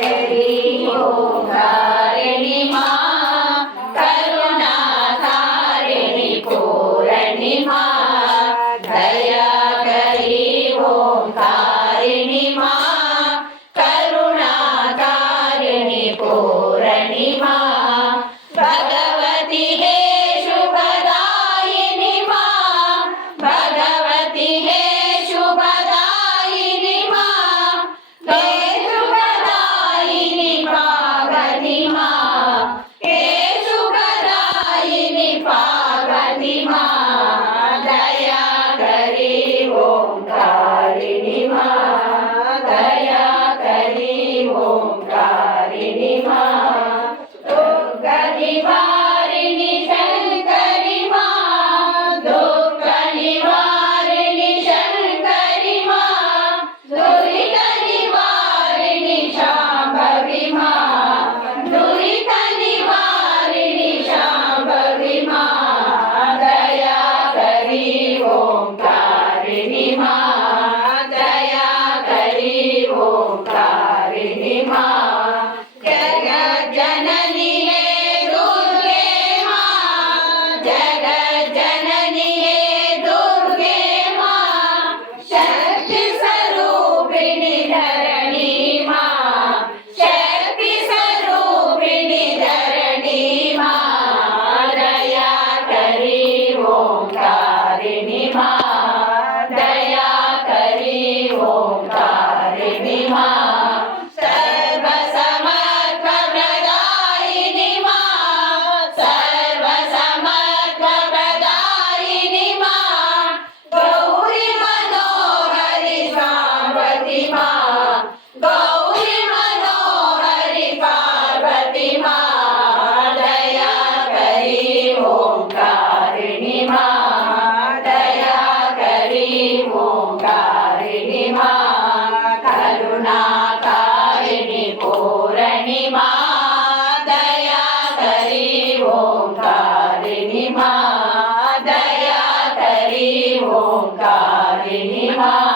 करी ओंकारिणी माँ करुणाकारिणी पूरणी माँ दया करी ओंकारिणी माँ करुणाकारिणी पूरणी माँ भगवती है शुभदायिनी माँ भगवती है शुभदायिनी माँ हे शुभदायिनी पार्वती माँ हे शुभदायिनी पार्वती माँ दया करी ओंकारिणी माँ दया करी ओंकारिणी माँ दुर्गा निवारिणी शंकरी माँ दुर्ग निवारिणी शंकरी माँ दुरित निवारिणी शांभवी माँ दुरित निवारिणी शांभवी माँ दया करी ओंकारिणी माँ दया करी ओंकारिणी माँ जगत जननी है दुर्गे माँ जगत जननी है दुर्गे माँ शक्ति स्वरूपिणी धरणी माँ शक्ति स्वरूपिणी धरणी माँ दया करी ओंकारिणी माँ दया करी ओंकारिणी माँ सर्वसमर्थ प्रदायिनी माँ सर्वसमर्थ प्रदायिनी माँ गौरी मनोहरि शांभवी माँ गौरी मनोहरि पार्वती माँ दया करी ओंकारिणी माँ दया करी ओंकारिणी माँ करुणाकारिणी पूरणी माँ दया करी ओंकारिणी माँ दया करी ओंकारिणी माँ